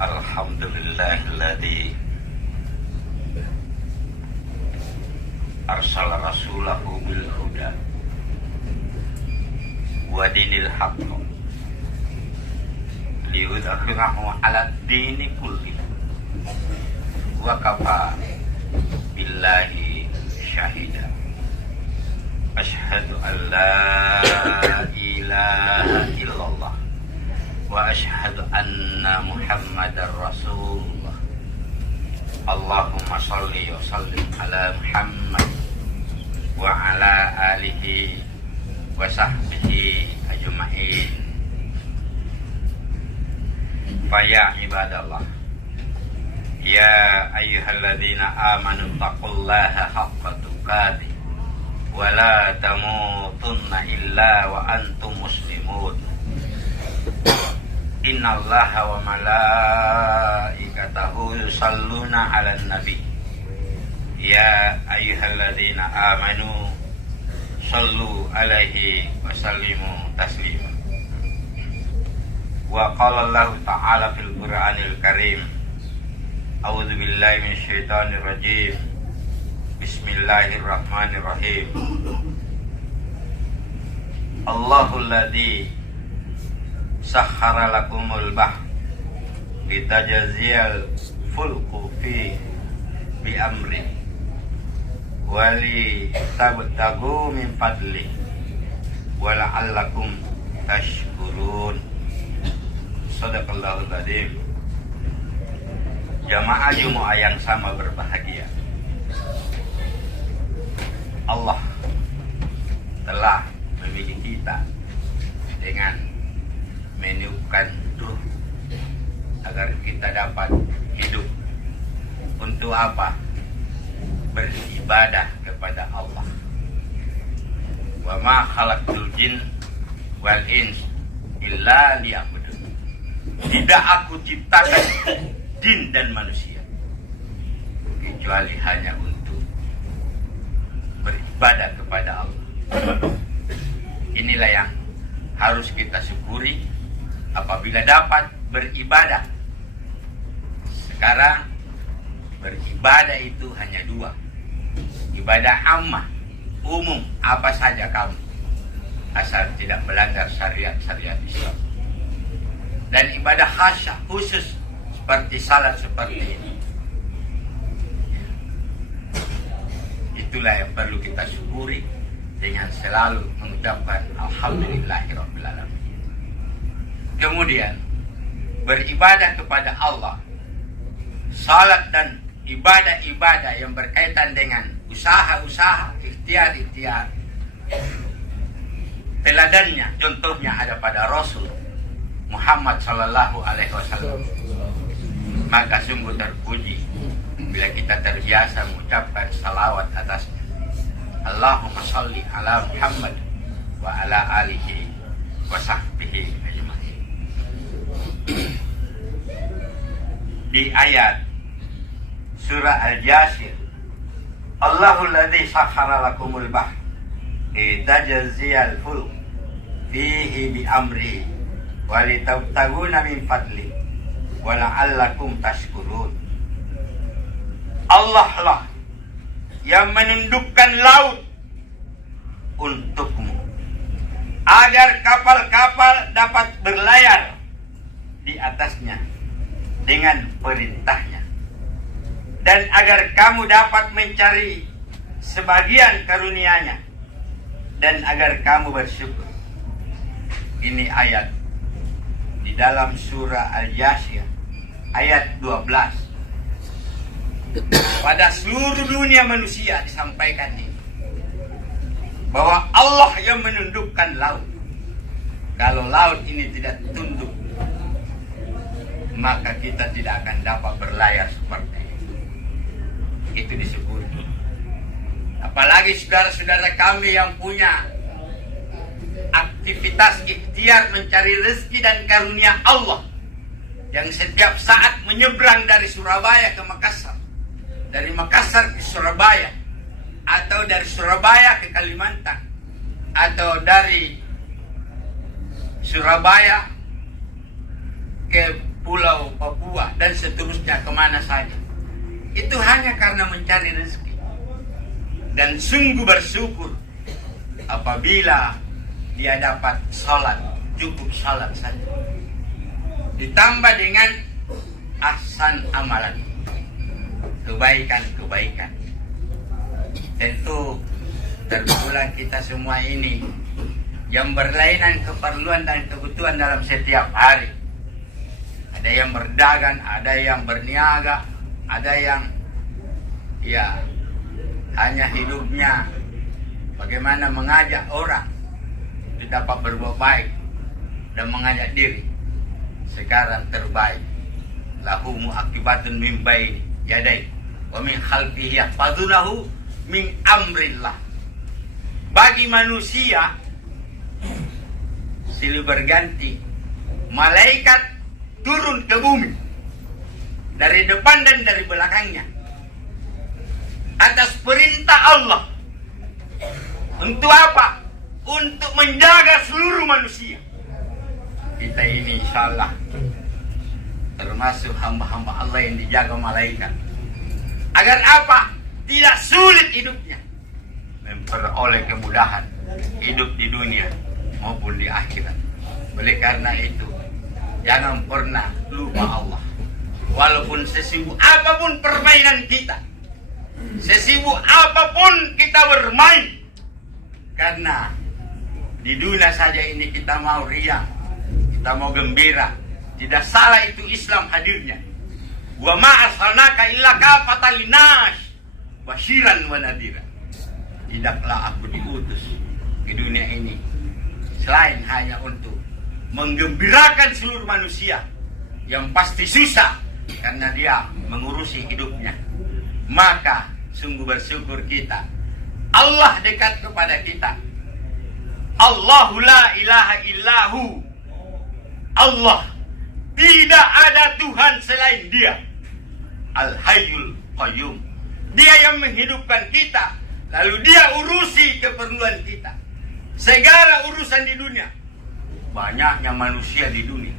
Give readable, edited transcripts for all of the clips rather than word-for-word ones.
Alhamdulillahilladzi arsala rasulahu bil huda wa dinil haqq liyudhhirahu 'ala dini kulli wa kafa billahi syahida. Asyhadu an la ilaha illallah wa asyhadu anna Muhammadar Rasulullah. Allahumma shalli wa sallim ala Muhammad wa ala alihi wa sahbihi ajma'in. Faya ibadallah, ya ayyuhalladzina amanu taqullaha haqqa tuqatih wa la tamutunna illa wa antum muslimun. Innallaha wa malaikatahu yusalluna 'alan nabi. Ya ayyuhalladzina amanu sallu 'alaihi wa sallimu taslima. Wa qala Allah ta'ala fil Qur'anil Karim, a'udzu billahi minasyaitonir rajim. Bismillahirrahmanirrahim. Allahul ladzi sakhkhara lakumul bahr litajziyal fulku fi bi amri wali tabtagu min fadli wa la'allakum tashkurun. Shadaqallahul adzim. Jamaah Jumat yang sama berbahagia, Allah telah memilih kita dengan meniupkan ruh agar kita dapat hidup. Untuk apa? Beribadah kepada Allah. Wa ma khalaqtul jin wal ins illa liya'budun. Tidak aku ciptakan jin dan manusia kecuali hanya untuk beribadah kepada Allah. Inilah yang harus kita syukuri apabila dapat beribadah. Sekarang beribadah itu hanya dua. Ibadah ammah, umum, apa saja kamu, asal tidak melanggar syariat Islam. Dan ibadah khasyah, khusus seperti salat seperti ini. Itulah yang perlu kita syukuri dengan selalu mengucapkan alhamdulillahirabbil alamin. Kemudian beribadah kepada Allah, salat dan ibadah-ibadah yang berkaitan dengan usaha-usaha, ikhtiar-ikhtiar. Teladannya, contohnya ada pada Rasul Muhammad sallallahu alaihi wasallam. Maka sungguh terpuji bila kita terbiasa mengucapkan salawat atasnya. Allahumma shalli ala Muhammad wa ala alihi wa sahbihi ajma'in. Di ayat surah Al-Jasir, Allahul ladzi sakhkhara lakumul bahr litajziyal fulk fihi bi amri wa litabtaguna min fadli wa la'allakum tashkurun. Allah lah yang menundukkan laut untukmu agar kapal-kapal dapat berlayar di atasnya dengan perintahnya, dan agar kamu dapat mencari sebagian karunia-Nya, dan agar kamu bersyukur. Ini ayat di dalam surah Al-Jasir ayat 12. Pada seluruh dunia manusia disampaikan ini, bahwa Allah yang menundukkan laut. Kalau laut ini tidak tunduk, maka kita tidak akan dapat berlayar seperti itu. Itu disebut. Apalagi saudara-saudara kami yang punya aktivitas ikhtiar mencari rezeki dan karunia Allah, yang setiap saat menyeberang dari Surabaya ke Makassar, dari Makassar ke Surabaya, atau dari Surabaya ke Kalimantan, atau dari Surabaya ke Pulau Papua, dan seterusnya kemana saja. Itu hanya karena mencari rezeki. Dan sungguh bersyukur apabila dia dapat sholat, cukup sholat saja. Ditambah dengan ahsan amalan, kebaikan-kebaikan. Tentu terpulang kita semua ini yang berlainan keperluan dan kebutuhan dalam setiap hari. Ada yang berdagang, ada yang berniaga, ada yang hanya hidupnya bagaimana mengajak orang untuk dapat berbuat baik dan mengajak diri. Sekarang terbaik, lahu muaqibatun min baini yadai wa min khalfihi yahfazunahu min amrillah. Bagi manusia silih berganti, malaikat turun ke bumi dari depan dan dari belakangnya atas perintah Allah. Untuk apa? Untuk menjaga seluruh manusia. Kita ini insyaAllah termasuk hamba-hamba Allah yang dijaga malaikat. Agar apa? Tidak sulit hidupnya, memperoleh kemudahan hidup di dunia maupun di akhirat. Oleh karena itu, jangan pernah lupa Allah. Walaupun sesibuk apapun permainan kita, sesibuk apapun kita bermain, karena di dunia saja ini kita mau riang, kita mau gembira. Tidak salah itu Islam hadirnya. Wa ma arsalnaka illa kafatan linnas basyiran wa nadhira. Tidaklah aku diutus ke dunia ini selain hanya untuk menggembirakan seluruh manusia yang pasti susah karena dia mengurusi hidupnya. Maka sungguh bersyukur kita, Allah dekat kepada kita. Allahu la ilaha illahu. Allah, tidak ada Tuhan selain Dia. Al-Hayyul Qayyum. Dia yang menghidupkan kita, lalu Dia urusi keperluan kita. Segala urusan di dunia. Banyaknya manusia di dunia,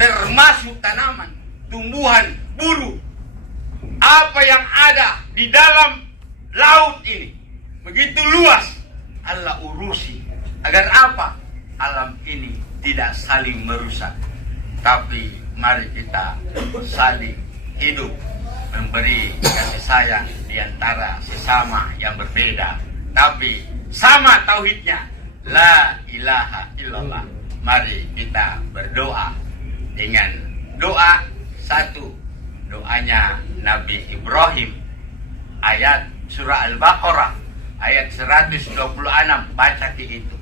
termasuk tanaman, tumbuhan, burung, apa yang ada di dalam laut ini begitu luas, Allah urusi. Agar apa? Alam ini tidak saling merusak, tapi mari kita saling hidup, memberi kasih sayang di antara sesama yang berbeda, tapi sama tauhidnya, la ilaha illallah. Mari kita berdoa dengan doa satu, doanya Nabi Ibrahim, ayat surah Al-Baqarah ayat 126, baca itu.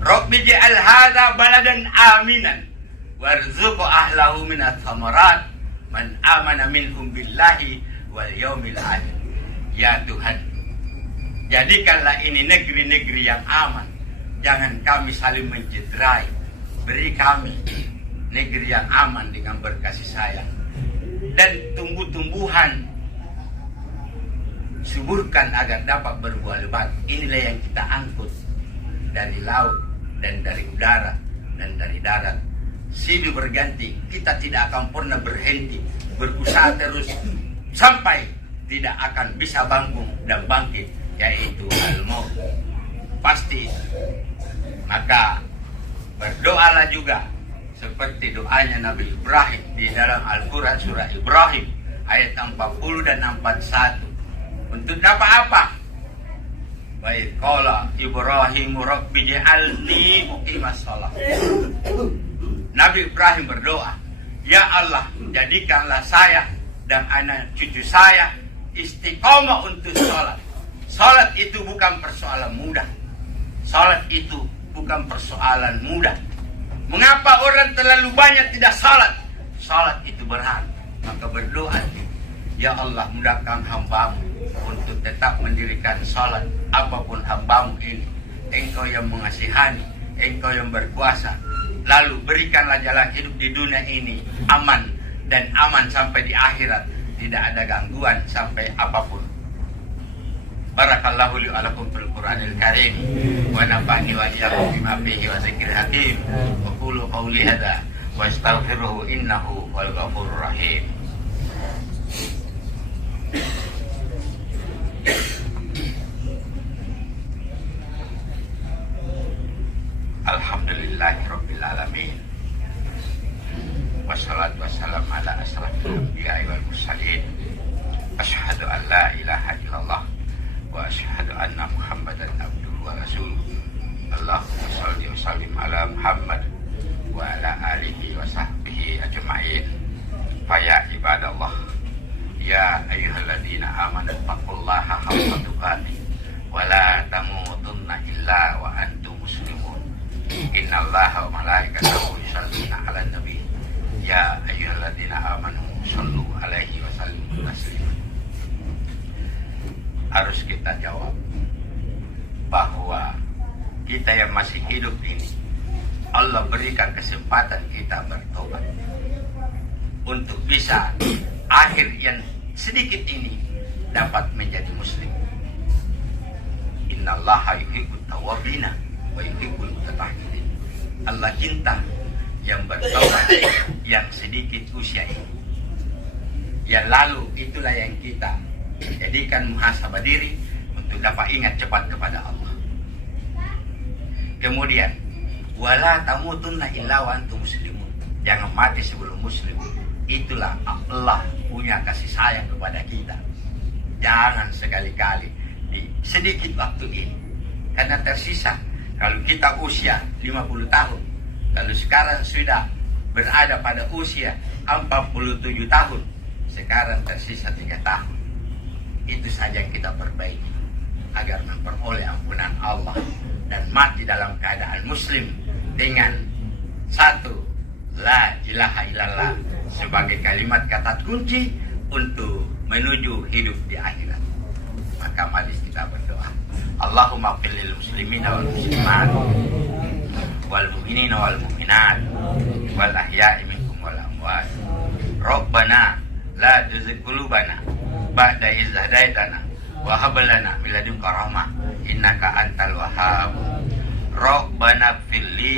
Rabbi ja'al hadza baladan aminan warzuq ahlahu minats thamarat man amana minhum billahi wal yaumil akhir. Ya Tuhan, jadikanlah ini negeri-negeri yang aman. Jangan kami saling mencederai. Beri kami negeri yang aman dengan berkasih sayang. Dan tumbuh-tumbuhan suburkan agar dapat berbuah lebat. Inilah yang kita angkut dari laut dan dari udara dan dari darat. Silih berganti, kita tidak akan pernah berhenti, berusaha terus sampai tidak akan bisa bangun dan bangkit, yaitu al-maut. Pasti. Maka berdoalah juga seperti doanya Nabi Ibrahim di dalam Al-Quran surah Ibrahim ayat 40 dan 41. Untuk dapat apa? Baik, qala Ibrahim rabbi ja'alni muqimas shalah. Nabi Ibrahim berdoa, ya Allah, jadikanlah saya dan anak cucu saya istiqomah untuk sholat. Sholat itu bukan persoalan mudah. Sholat itu bukan persoalan mudah. Mengapa orang terlalu banyak tidak sholat? Sholat itu berat. Maka berdoa, ya Allah, mudahkan hambamu untuk tetap mendirikan sholat. Apapun hambamu ini, Engkau yang mengasihani, Engkau yang berkuasa. Lalu berikanlah jalan hidup di dunia ini aman, dan aman sampai di akhirat. Tidak ada gangguan sampai apapun. Barakallahu li alakum fil Qur'anil Karim wa nafa'ani wa iyyakum bima fihi wa dzikril hakim. Wa qulu qawli hadza wastaghfiruhu innahu wal ghafurur rahim. Alhamdulillahirabbil alamin. Wassalatu wassalamu ala asrafil anbiya'i wal mursalin. Asyhadu an la ilaha illallah wa asyhadu anna Muhammadan abduhu wa rasuluh. Allahumma shalli wa sallim ala Muhammad wa ala alihi wa sahbihi ajma'in. Fa ya ibadallah, ya ayyuhalladzina amanu taqullaha haqqa tuqatih wa la tamutunna illa wa antum muslimun. Innallaha wa malaikatahu yusholluna 'alan nabi. Ya ayyuhalladzina amanu shallu 'alaihi wa sallimu taslima. Harus kita jawab bahwa kita yang masih hidup ini, Allah berikan kesempatan kita bertobat untuk bisa akhir yang sedikit ini dapat menjadi muslim. Innallaha yuhibbut tawwabina wa yuhibbul mutatahhirin. Allah cinta yang bertobat yang sedikit usia ini. Yang lalu itulah yang kita jadikan muhasabah diri untuk dapat ingat cepat kepada Allah. Kemudian wala tamutunna illa wa antum muslimun. Jangan mati sebelum muslim. Itulah Allah punya kasih sayang kepada kita. Jangan sekali-kali di sedikit waktu ini, karena tersisa. Kalau kita usia 50 tahun, kalau sekarang sudah berada pada usia 47 tahun, sekarang tersisa 3 tahun. Itu saja yang kita perbaiki agar memperoleh ampunan Allah dan mati dalam keadaan muslim dengan satu la ilaha illallah sebagai kalimat kata kunci untuk menuju hidup di akhirat. Maka mari kita berdoa. Allahumma ighfir lil muslimina wal muslimat wal mu'minina wal mu'minat wal ahya'i minhum wal amwat. Rabbana la tuzigh qulubana ba'da idh hadaitana wa hab lana min ladunka rahmah innaka antal wahhab. Rabbana ighfir li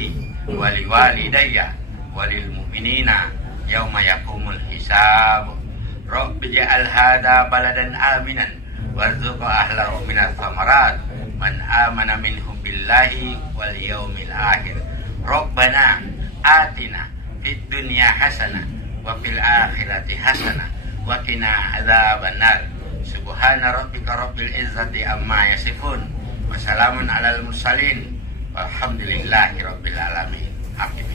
wa liwalidayya walil mu'minina yauma yaqumul hisab. Rabbi ja'al hadha baladan aminan warzuq ahlahu minats thamarat man amana minhum billahi wal yaumil akhir. Rabbana atina fid dunya hasanah wa fil akhirati hasanah wa qina adzabannar. Subhana rabbika rabbil izzati amma yasifun wa salamun alal mursalin walhamdulillahi rabbil alamin. Amin.